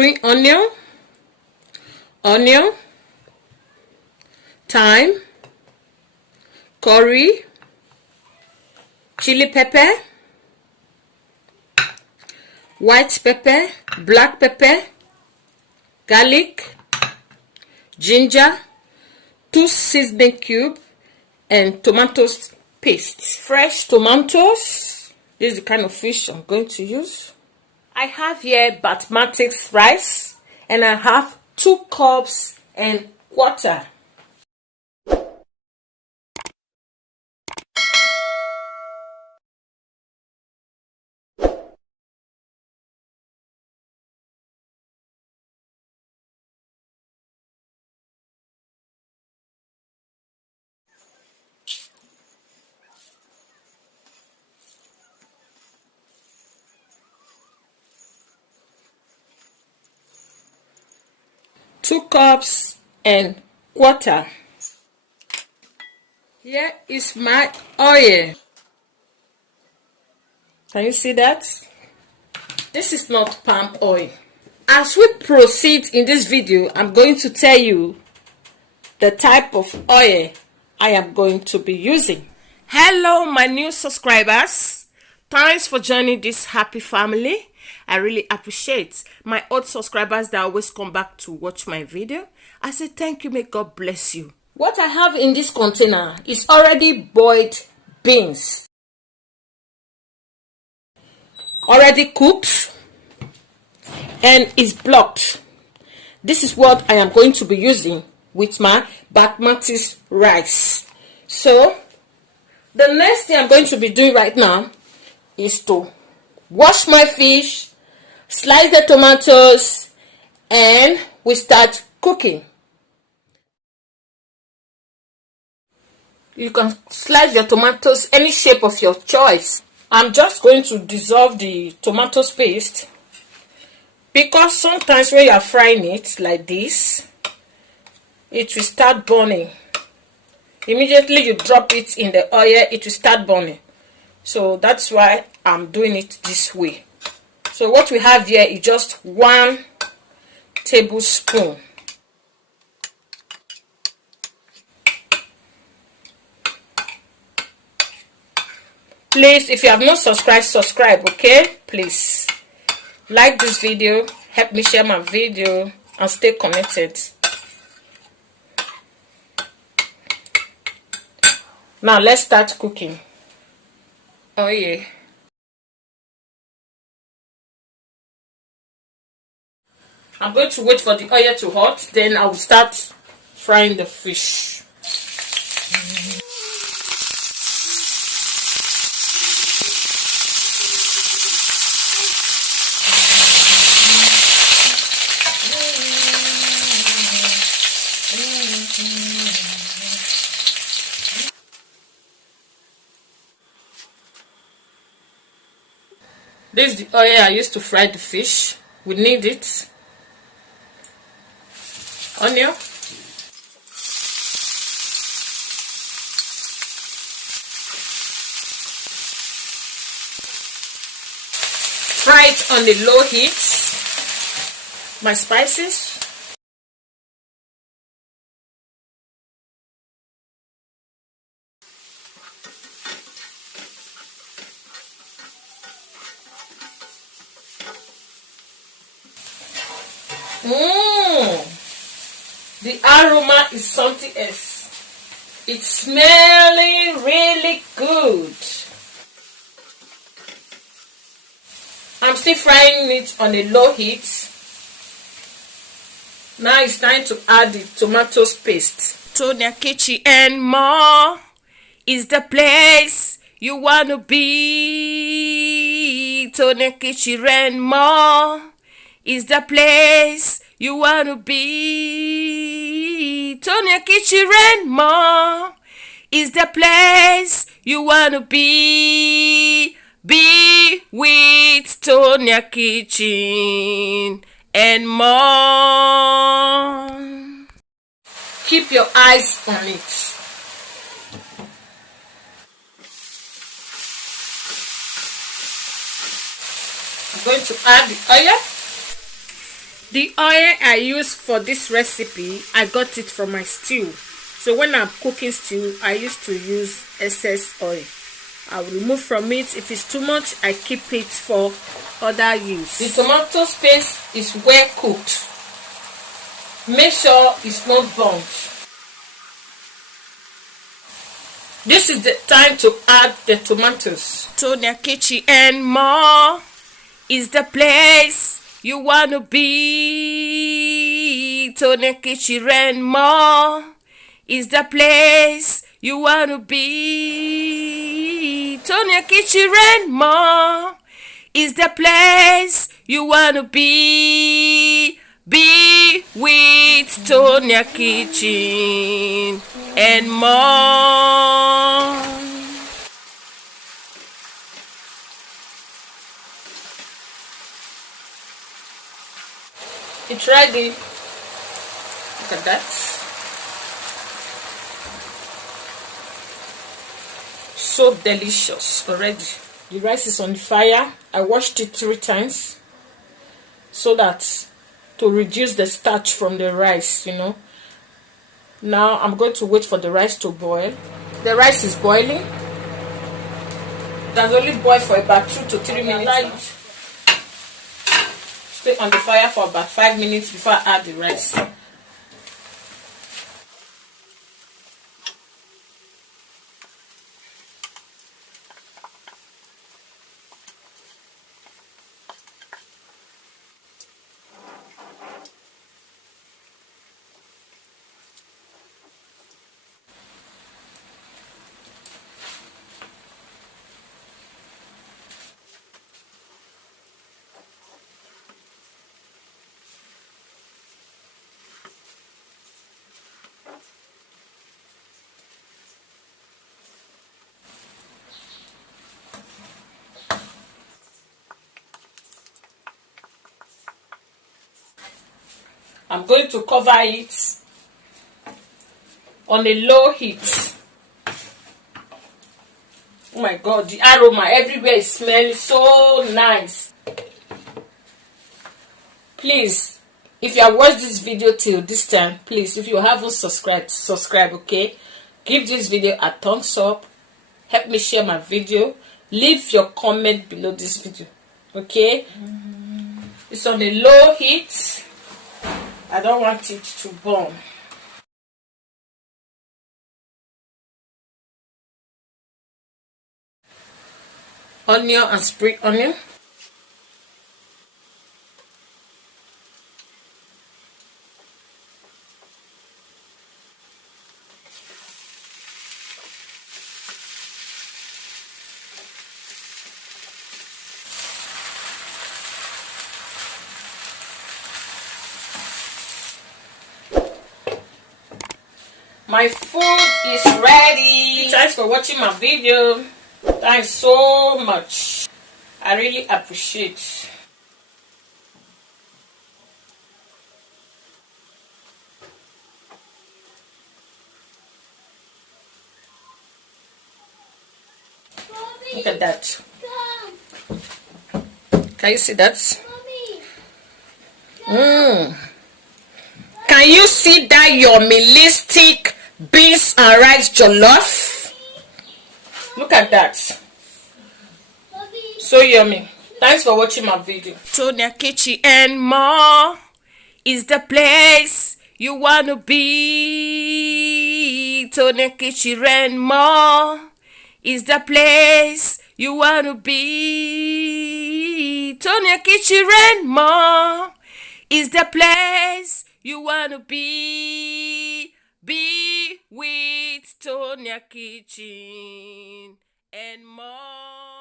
spring onion, thyme, curry, chili pepper, white pepper, black pepper, garlic, ginger, 2 seasoning cubes, and tomatoes paste. Fresh tomatoes. This is the kind of fish I'm going to use. I have here basmati rice, and I have 2 cups and quarter. Two cups and quarter. Here is my oil. Can you see that? This is not palm oil. As we proceed in this video, I'm going to tell you the type of oil I am going to be using. Hello, my new subscribers. Thanks for joining this happy family. I really appreciate my old subscribers that always come back to watch my video. I say thank you, may God bless you. What I have in this container is already boiled beans. Already cooked and is blocked. This is what I am going to be using with my basmati rice. So the next thing I'm going to be doing right now is to wash my fish, slice the tomatoes, and we start cooking. You can slice your tomatoes any shape of your choice. I'm just going to dissolve the tomato paste because sometimes when you are frying it like this, it will start burning. Immediately you drop it in the oil, it will start burning. So that's why I'm doing it this way. So what we have here is just 1 tablespoon. Please, if you have not subscribed, subscribe, okay? Please like this video, help me share my video, and stay connected. Now let's start cooking. Oh yeah. I'm going to wait for the oil to hot, then I will start frying the fish. This is the oil I used to fry the fish. We need it. Onion. Fry it on the low heat. My spices. The aroma is something else. It's smelling really good. I'm still frying it on a low heat. Now it's time to add the tomato paste. Tonia Kitchen and more is the place you want to be. Tonia Kitchen and more is the place you want to be. Tonia Kitchen and more is the place you want to be. Be with Tonia Kitchen and more. Keep your eyes on it. I'm going to add the oil. The oil I use for this recipe, I got it from my stew. So when I'm cooking stew, I used to use excess oil. I will remove from it. If it's too much, I keep it for other use. The tomato paste is well cooked. Make sure it's not burnt. This is the time to add the tomatoes. Tonia Kitchen and more is the place you want to be. Tonia Kitchen and more is the place you want to be. Tonia Kitchen and more is the place you want to be. Be with Tonia Kitchen and more. It's ready. Look at that. So delicious already. The rice is on the fire. I washed it 3 times so that to reduce the starch from the rice, you know. Now I'm going to wait for the rice to boil. The rice is boiling. It has only boiled for about 2 to 3 minutes. Stay on the fire for about 5 minutes before I add the rice. I'm going to cover it on a low heat. Oh my God, the aroma everywhere is smelling so nice. Please, if you have watched this video till this time, please, if you haven't subscribed, subscribe, okay? Give this video a thumbs up. Help me share my video. Leave your comment below this video, okay? It's on a low heat. I don't want it to burn. Onion and spring onion. My food is ready. Thanks for watching my video. Thanks so much. I really appreciate. Mommy, look at that. Can you see that? Can you see that your melistic beans and rice jollof? Look at that. So yummy. Thanks for watching my video. Tonia Kitchen and more is the place you want to be. Tonia Kitchen and more is the place you want to be. Tonia Kitchen and more is the place you want to be. Be with Tonia Kitchen and more.